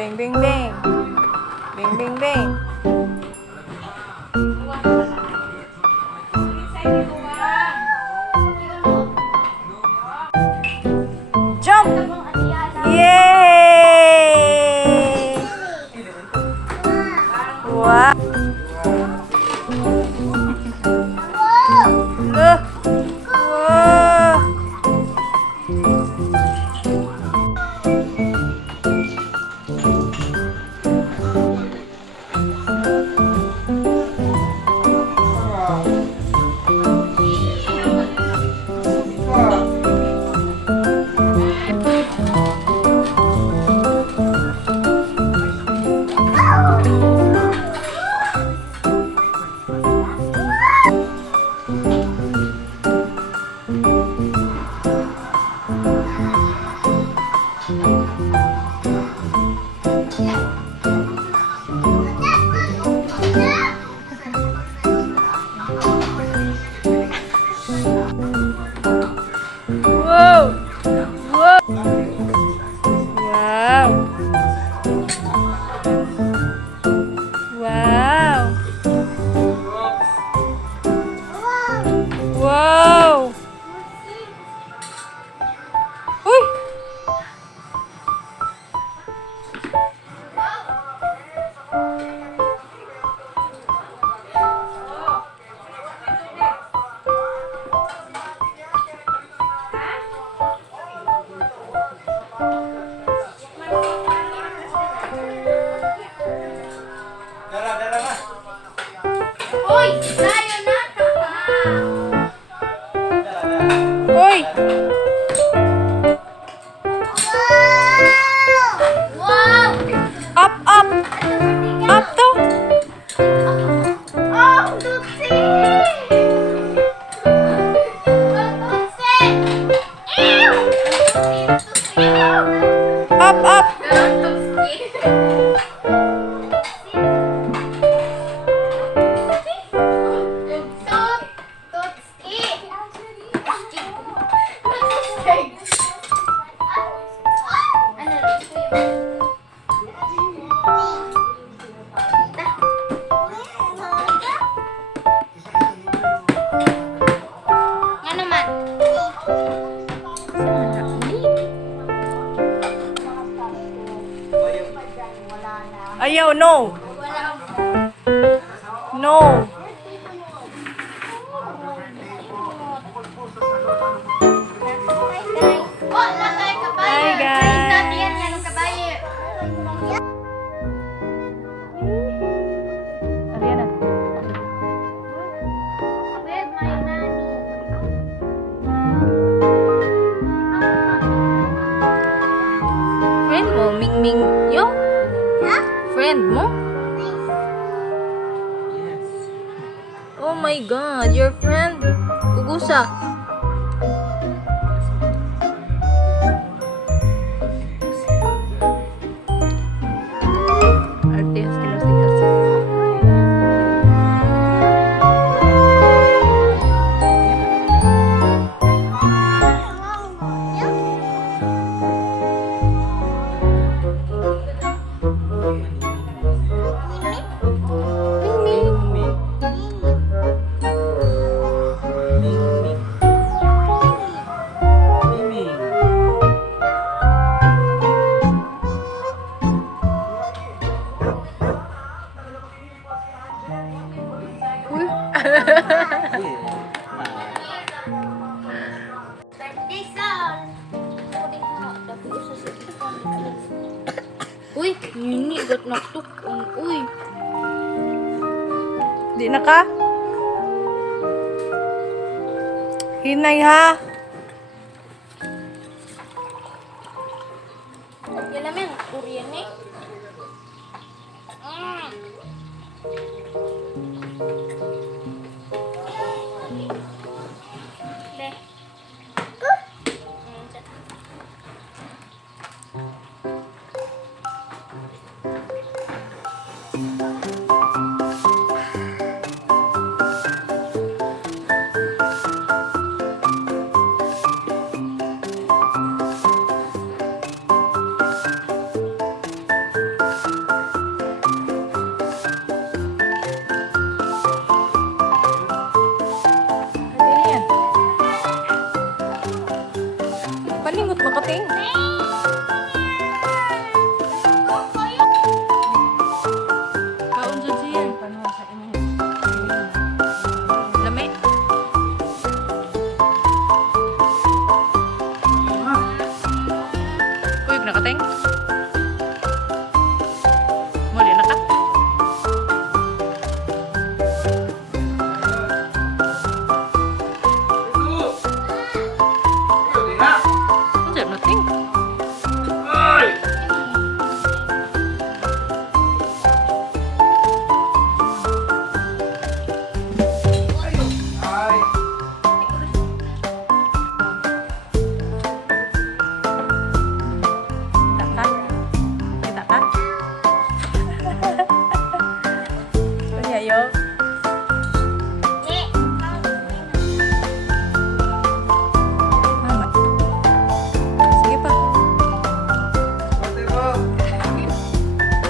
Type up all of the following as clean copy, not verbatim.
Bing, bing, bing. Bing, bing, bing. Jump! Yay! Wow! Look! Wow! Wow! Wow! Wow! Wow! Wow! Uy! Uy, tayo na ka. Uy! Wow! Up, up! Up to! Oh, Tutsi! Tutsi! Ew! Tutsi! Up, up! Nga naman. Ayaw, no! No! Oh, lakay kabayo. Hi, guys. Dati yan, yan ang kabayo. Ariana. With my nanny. Friend mo, Ming Ming yo? Ha? Friend mo? Oh my God, your friend? Kugusa. Artist, kilos. Birthday song. Uy, nini gat naktukon. Uy. Di na ka? Hinay ha? Yan naman, Korean eh. Deh. Bag na kateng. Muli na ka. Ano na ting? Kita ka? Kita ka? Kunya yo. Mama. Sige pa.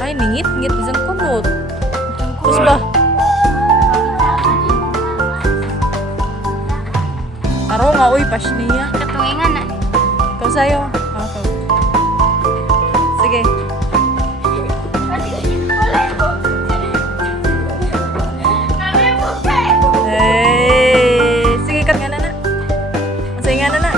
Ay, ningit isang kumot. Terus ba? Aro nga, uy, pas niya. Katungingan na. Ikaw sa'yo. Ikaw. Sige. Sige, kat nga na na. Masaya nga na na.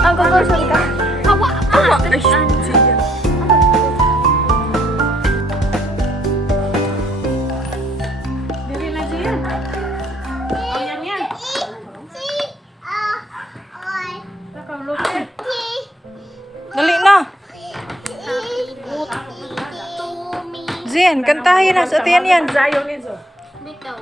Ang gagawin ka. Hawa pa. Sige. Dili na siya. Oh, yan. Dali na. Zen, kantahin na sa tiyan yan. Bitaw.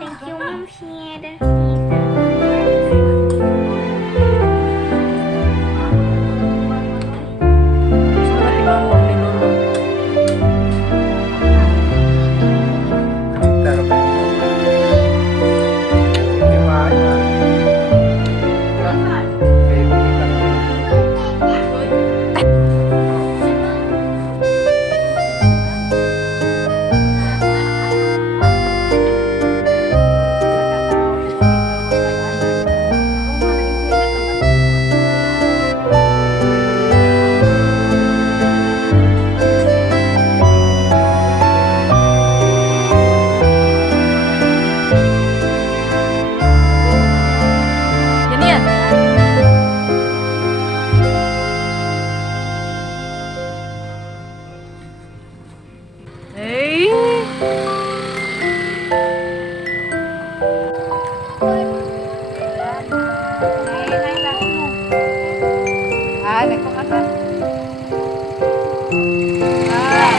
Thank you, Mom Shed. nagpakakan. Ah,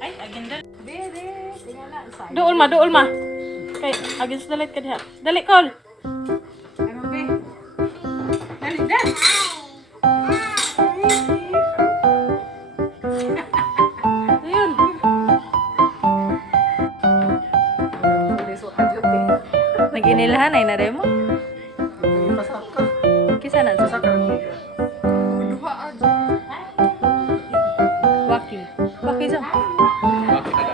Ay, agenda. Doon ma. Kay, agenda sa dalit ka diha. Dali, call. Ano, be? Dali, dali. Ayun. nag-inilahan ay na rin mo. Kisa na sa Waki. Waki sa. Waki sa.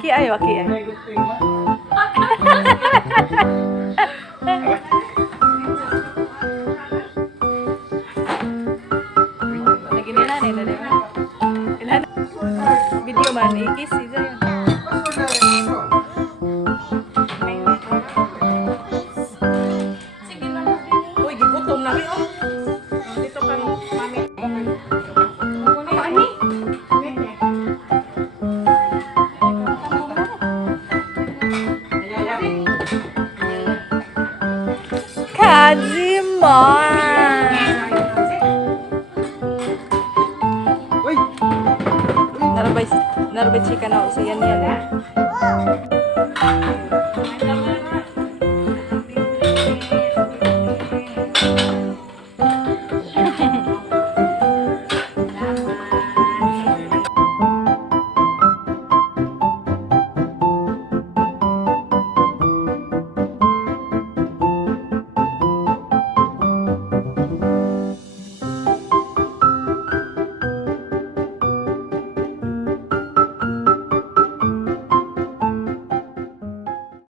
Ki ay, waki ay. Nag-inilahan ay na rin mo. Ilahan. Video man, ikis. Isa yun. Uy, gigutom na kayo. Dito kang mami. Mami. Kajimon! Narabay chika na usayan yan eh.